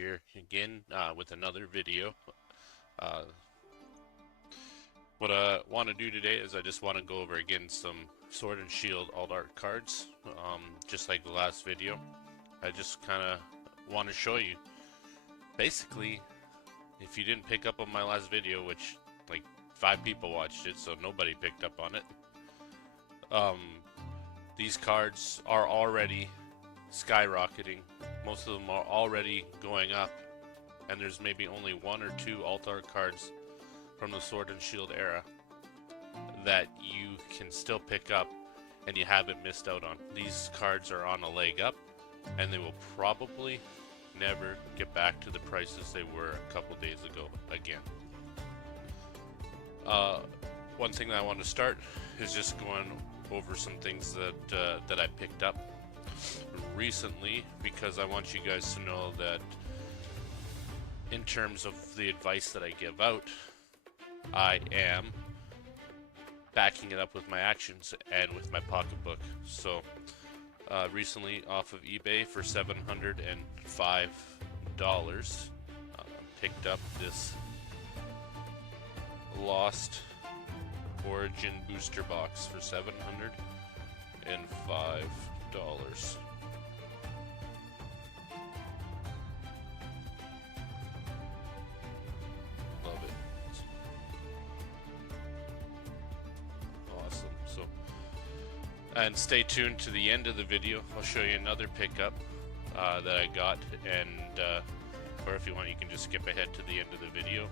here again with another video. Uh, what I want to do today is I just want to go over again some Sword and Shield alt art cards, just like the last video. I just kind of want to show you. Basically, if you didn't pick up on my last video, which like 5 people watched it, so nobody picked up on it. These cards are already skyrocketing. Most of them are already going up, and there's maybe only 1 or 2 alt art cards from the Sword and Shield era that you can still pick up and you haven't missed out on. These cards are on a leg up, and they will probably never get back to the prices they were a couple days ago again. One thing that I want to start is just going over some things that I picked up recently, because I want you guys to know that in terms of the advice that I give out, I am backing it up with my actions and with my pocketbook. So recently off of eBay for $705, picked up this Lost Origin booster box for $705. Love it. Awesome. So, and stay tuned to the end of the video. I'll show you another pickup that I got, and or if you want, you can just skip ahead to the end of the video.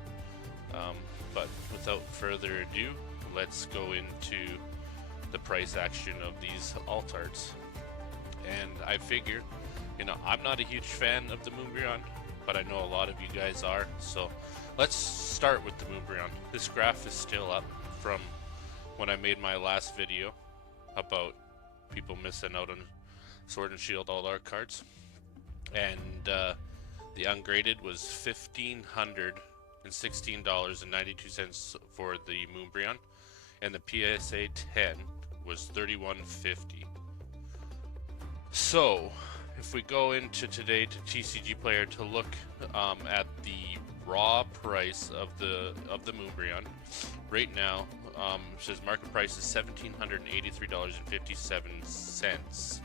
But without further ado, let's go into the price action of these alt arts. And I figure, you know, I'm not a huge fan of the Moonbryon, but I know a lot of you guys are. So let's start with the Moonbryon. This graph is still up from when I made my last video about people missing out on Sword and Shield alt art cards. And the ungraded was $1,516.92 for the Moonbryon, and the PSA 10 was $31.50. So if we go into today to TCG Player to look at the raw price of the Moonbryon right now, it says market price is $1,783.57.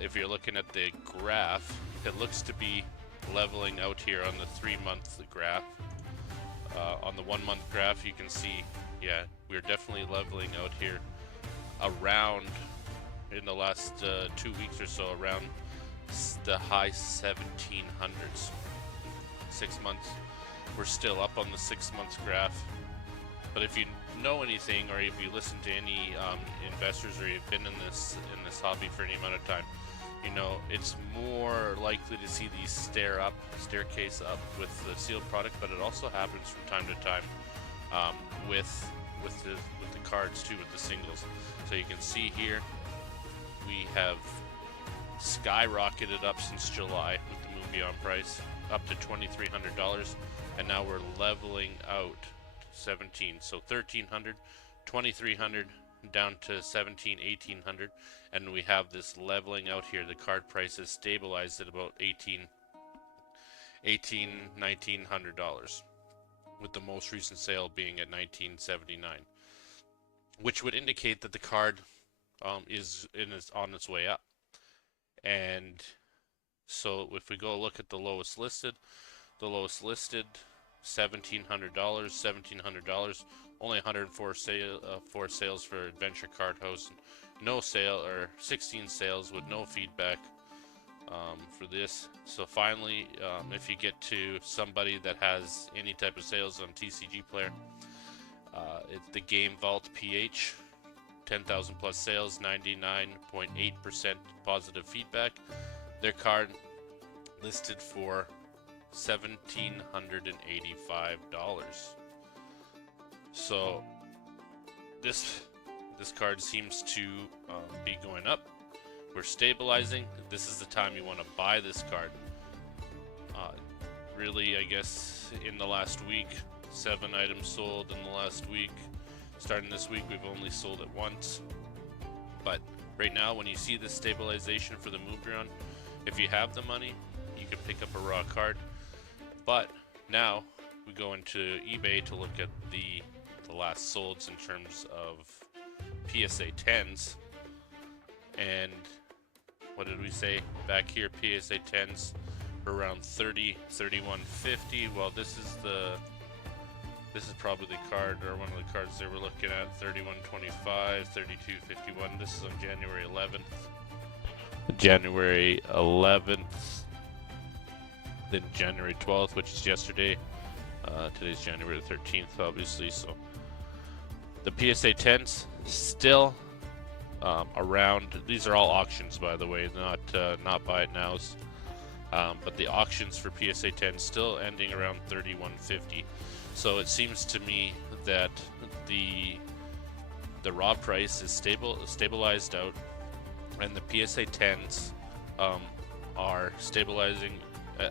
If you're looking at the graph, it looks to be leveling out here on the 3-month graph. On the 1-month graph, you can see, yeah, we're definitely leveling out here around, in the last 2 weeks or so, around the high 1700s. 6 months, we're still up on the 6 months graph. But if you know anything, or if you listen to any investors, or you've been in this hobby for any amount of time, you know it's more likely to see these staircase up with the sealed product. But it also happens from time to time with the cards too, with the singles. So you can see here we have skyrocketed up since July with the Moonbryon price up to $2,300, and now we're leveling out 17, so 1,300, 2,300, down to 17, 1,800, and we have this leveling out here. The card price is stabilized at about $1,900, with the most recent sale being at $1,979, which would indicate that the card is on its way up. And so if we go look at the lowest listed, $1,700, only 104 sales for Adventure Card House, no sale, or 16 sales with no feedback for this. So finally, if you get to somebody that has any type of sales on TCG Player, it's the Game Vault PH, 10,000 plus sales, 99.8% positive feedback. Their card listed for $1,785. So this card seems to be going up. We're stabilizing. This is the time you want to buy this card. Really, I guess in the last week, 7 items sold in the last week. Starting this week, we've only sold it once. But right now, when you see this stabilization for the Moonbryon, if you have the money, you can pick up a raw card. But now we go into eBay to look at the last solds in terms of PSA 10s. And what did we say back here? PSA 10s are around 30, 31.50. Well, this is probably the card, or one of the cards they were looking at. 31.25, 32.51. This is on January 11th. January 11th. Then January 12th, which is yesterday. Today's January 13th, obviously. So the PSA 10s still around. These are all auctions, by the way, not buy it nows. But the auctions for PSA 10 still ending around 31.50. So it seems to me that the raw price is stabilized out, and the PSA 10s are stabilizing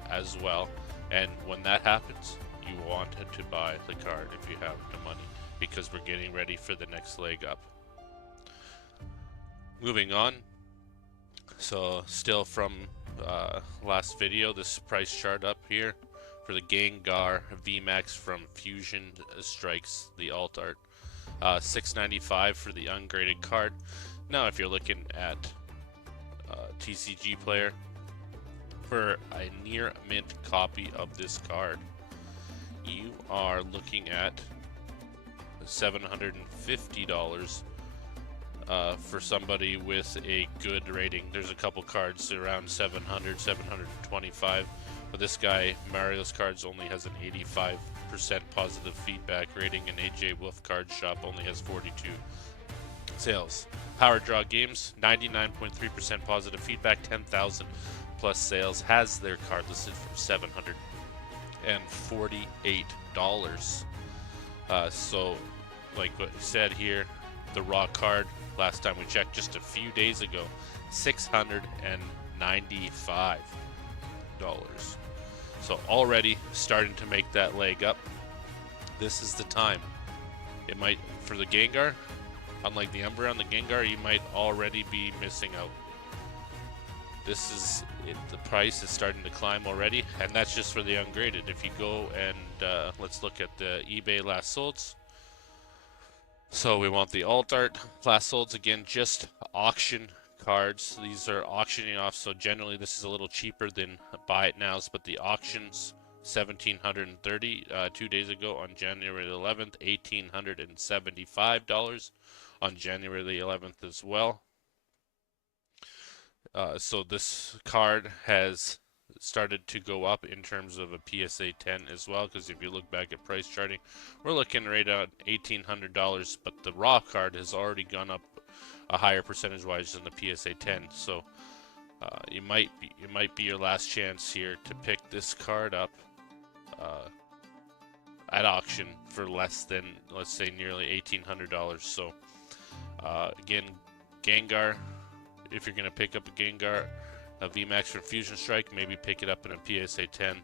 as well. And when that happens, you want to buy the card if you have the money, because we're getting ready for the next leg up. Moving on. So still from last video, this price chart up here for the Gengar VMAX from Fusion Strikes, the alt art. $6.95 for the ungraded card. Now if you're looking at TCG Player, for a near mint copy of this card, you are looking at $750 for somebody with a good rating. There's a couple cards around 700, 725, but this guy, Mario's Cards, only has an 85% positive feedback rating, and AJ Wolf Card Shop only has 42 sales. Power Draw Games, 99.3% positive feedback, 10,000 plus sales, has their card listed for $748. So like what you said here, the raw card, last time we checked just a few days ago, $695. So already starting to make that leg up. This is the time. It might, for the Gengar, unlike the Umbreon, the Gengar, you might already be missing out. This is it, the price is starting to climb already, and that's just for the ungraded. If you go and let's look at the eBay last solds. So we want the alt art last solds, again, just auction cards. These are auctioning off, so generally this is a little cheaper than buy it nows, but the auctions, $1,730 2 days ago on January 11th, $1,875 on January the 11th as well. So this card has started to go up in terms of a PSA 10 as well, because if you look back at price charting, we're looking right at $1,800, but the raw card has already gone up a higher percentage wise than the PSA 10. So it might be your last chance here to pick this card up at auction for less than, let's say, nearly $1,800. So again, Gengar, if you're going to pick up a Gengar, a VMAX from Fusion Strike, maybe pick it up in a PSA 10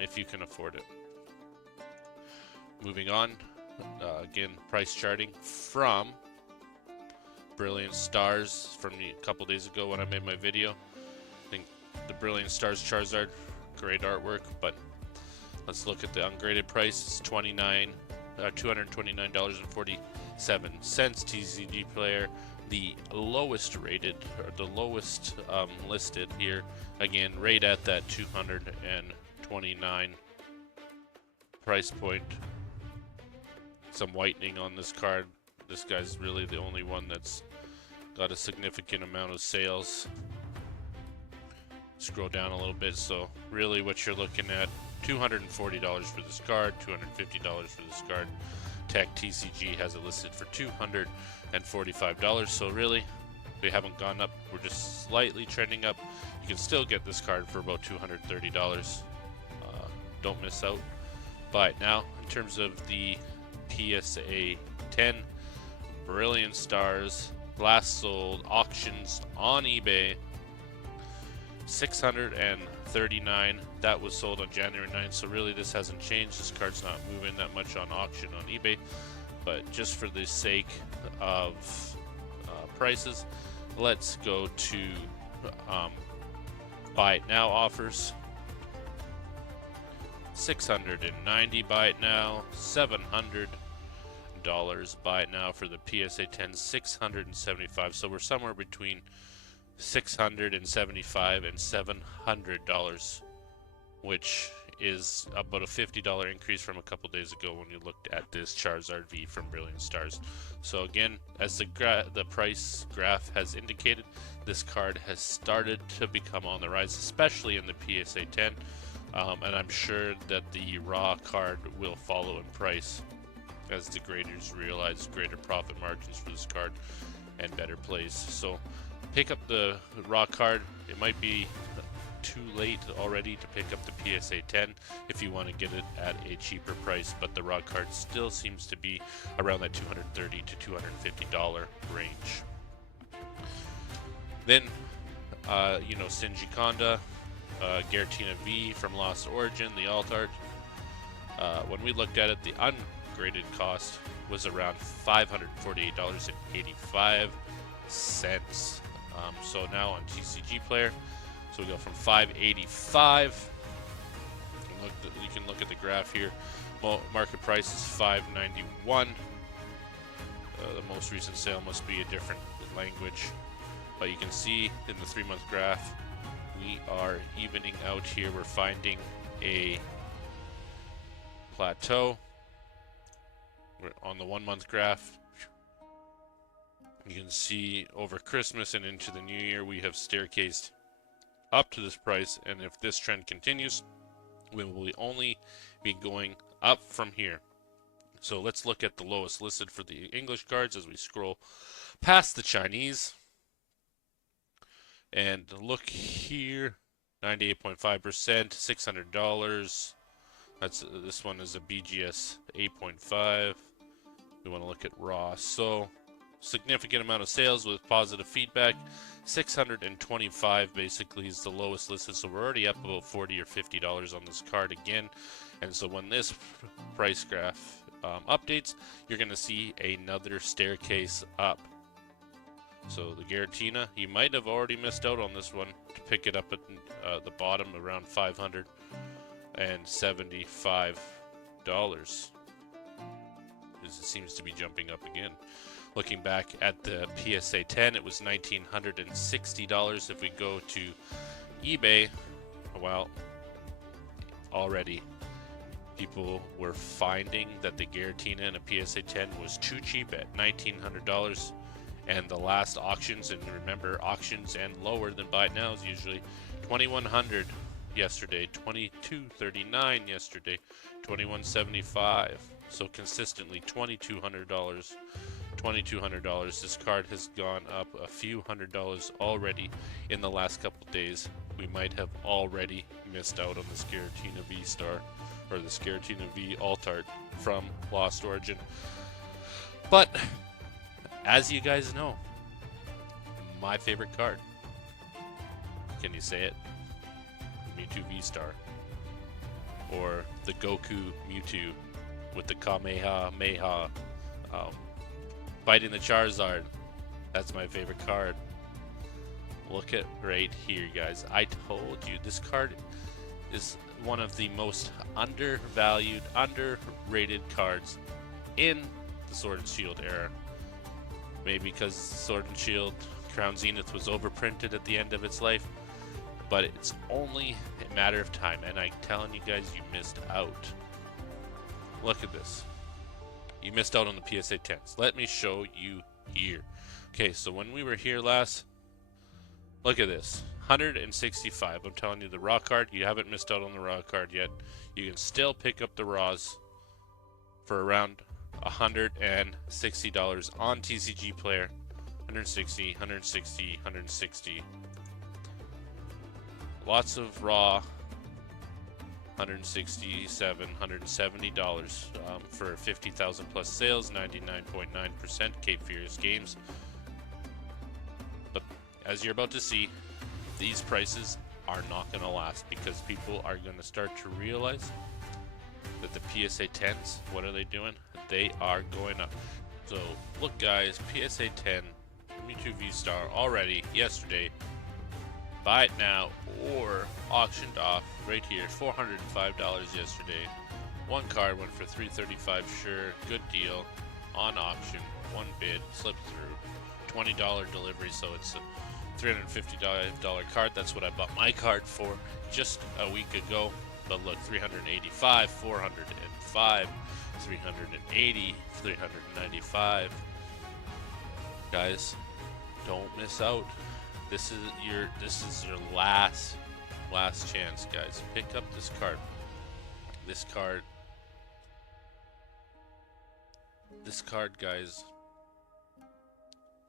if you can afford it. Moving on, again, price charting from Brilliant Stars from a couple days ago when I made my video. I think the Brilliant Stars Charizard, great artwork, but let's look at the ungraded price. It's $229.47. TCG Player, the lowest rated, or the lowest listed here, again, right at that $229 price point. Some whitening on this card. This guy's really the only one that's got a significant amount of sales. Scroll down a little bit, so really what you're looking at, $240 for this card, $250 for this card. Tech TCG has it listed for $245. So really, we haven't gone up. We're just slightly trending up. You can still get this card for about $230. Don't miss out. But now, in terms of the PSA 10 Brilliant Stars last sold auctions on eBay, $639. That was sold on January 9th, so really this hasn't changed. This card's not moving that much on auction on eBay, but just for the sake of prices, let's go to buy it now offers. $690 buy it now. $700 buy it now for the PSA 10. $675. So we're somewhere between $675 and $700, which is about a $50 increase from a couple days ago when you looked at this Charizard V from Brilliant Stars. So again, as the price graph has indicated, this card has started to become on the rise, especially in the PSA 10, and I'm sure that the raw card will follow in price as the graders realize greater profit margins for this card and better plays. So pick up the raw card. It might be too late already to pick up the PSA 10 if you want to get it at a cheaper price, but the raw card still seems to be around that $230 to $250 range. Then Shinji Konda, Giratina V from Lost Origin, the alt art. When we looked at it, the ungraded cost was around $548.85. So now on TCG Player, so we go from $585. You can look at the graph here. Market price is $591. The most recent sale must be a different language, but you can see in the 3-month graph we are evening out here. We're finding a plateau. We're on the 1-month graph. You can see over Christmas and into the new year we have staircased up to this price, and if this trend continues, we will only be going up from here. So let's look at the lowest listed for the English cards as we scroll past the Chinese. And look here, 98.5%, $600. This one is a BGS 8.5. We want to look at raw. So significant amount of sales with positive feedback. 625 basically is the lowest listed, so we're already up about $40 or $50 on this card again. And so when this price graph updates, you're going to see another staircase up. So the Giratina, you might have already missed out on this one to pick it up at the bottom around $575, because it seems to be jumping up again. Looking back at the PSA 10, it was $1,960. If we go to eBay, well, already people were finding that the Giratina in a PSA 10 was too cheap at $1,900. And the last auctions, and remember, auctions and lower than buy it now is usually $2,100 yesterday, $2,239 yesterday, $2,175. So consistently $2,200. $2,200. This card has gone up a few $100s already in the last couple days. We might have already missed out on the Giratina V Star, or the Giratina V alt art from Lost Origin. But as you guys know, my favorite card. Can you say it? Mewtwo V Star, or the Goku Mewtwo with the Kamehameha. Biting the Charizard. That's my favorite card. Look at right here, guys. I told you this card is one of the most undervalued, underrated cards in the Sword and Shield era. Maybe because Sword and Shield Crown Zenith was overprinted at the end of its life, but it's only a matter of time, and I'm telling you guys, you missed out. Look at this. You missed out on the PSA 10s. Let me show you here. Okay, so when we were here last, look at this. 165. I'm telling you, the raw card, you haven't missed out on the raw card yet. You can still pick up the raws for around $160 on TCG Player. 160, 160, 160. Lots of raw. $167, $170 for 50,000 plus sales, 99.9% Cape Fear's Games. But as you're about to see, these prices are not going to last, because people are going to start to realize that the PSA 10s, what are they doing? They are going up. So look, guys, PSA 10 Mewtwo V Star already yesterday buy it now or auctioned off right here. $405 yesterday. One card went for $335. Sure, good deal. On auction, one bid, slipped through. $20 delivery, so it's a $350 card. That's what I bought my card for just a week ago. But look, 385, 405, 380, 395. Guys, don't miss out. This is your last chance, guys. Pick up this card. This card, guys,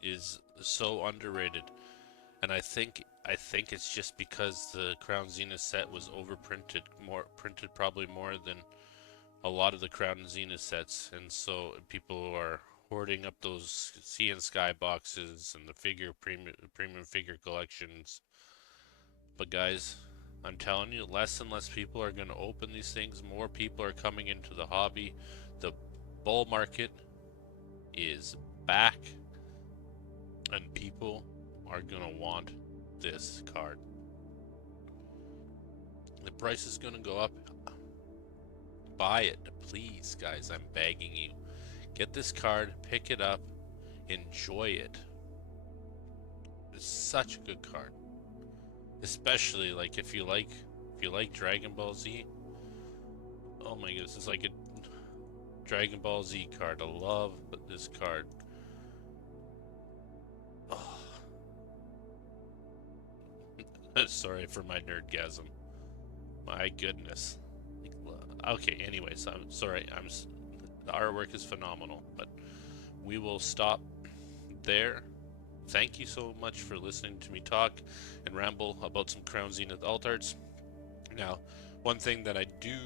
is so underrated, and I think it's just because the Crown Zenith set was overprinted, printed probably more than a lot of the Crown Zenith sets, and so people are hoarding up those Sea and Sky boxes and the premium figure collections. But guys, I'm telling you, less and less people are going to open these things. More people are coming into the hobby. The bull market is back, and people are going to want this card. The price is going to go up. Buy it, please, guys. I'm begging you. Get this card, pick it up, enjoy it. It's such a good card. Especially like if you like Dragon Ball Z. Oh my goodness, it's like a Dragon Ball Z card. I love this card. Oh. Sorry for my nerdgasm. My goodness. Okay, anyways, I'm sorry. The artwork is phenomenal, but we will stop there. Thank you so much for listening to me talk and ramble about some Crown Zenith alt arts. Now, one thing that I do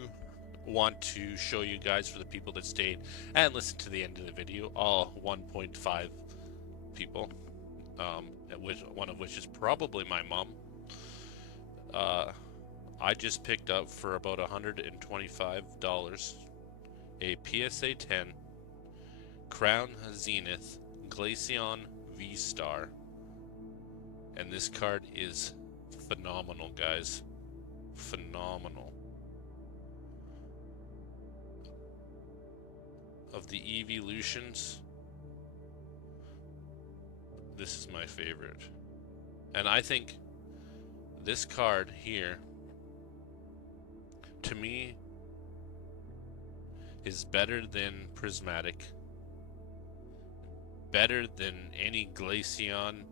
want to show you guys, for the people that stayed and listened to the end of the video, all 1.5 people, one of which is probably my mom. I just picked up for about $125 a PSA 10 Crown Zenith Glaceon V-Star, and this card is phenomenal, guys. Phenomenal. Of the evolutions, this is my favorite, and I think this card here, to me, is better than Prismatic, better than any Glaceon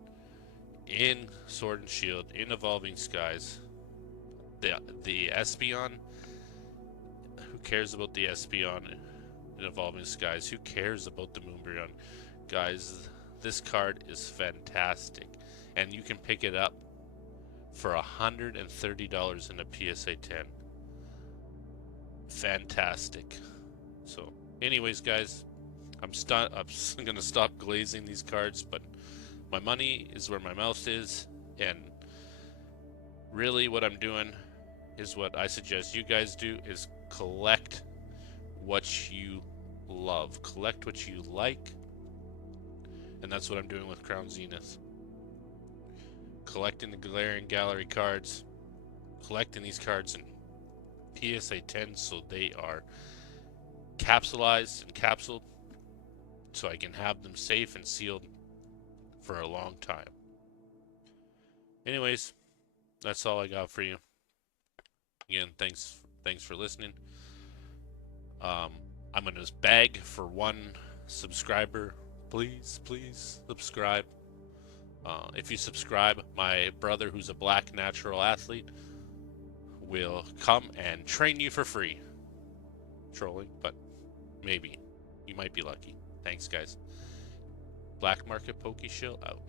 in Sword and Shield, in Evolving Skies. The Espeon, who cares about the Espeon in Evolving Skies? Who cares about the Moonbryon? Guys, this card is fantastic, and you can pick it up for $130 in a PSA 10. Fantastic. So, anyways, guys, I'm gonna stop glazing these cards, but my money is where my mouth is, and really what I'm doing is what I suggest you guys do, is collect what you love, collect what you like, and that's what I'm doing with Crown Zenith. Collecting the Galarian Gallery cards, collecting these cards in PSA 10 so they are capsulized and capsuled, so I can have them safe and sealed for a long time. Anyways, that's all I got for you. Again, thanks for listening. I'm gonna beg for one subscriber. Please subscribe. If you subscribe, my brother, who's a black natural athlete, will come and train you for free. Trolling, but maybe. You might be lucky. Thanks, guys. Black Market Poke Shield out.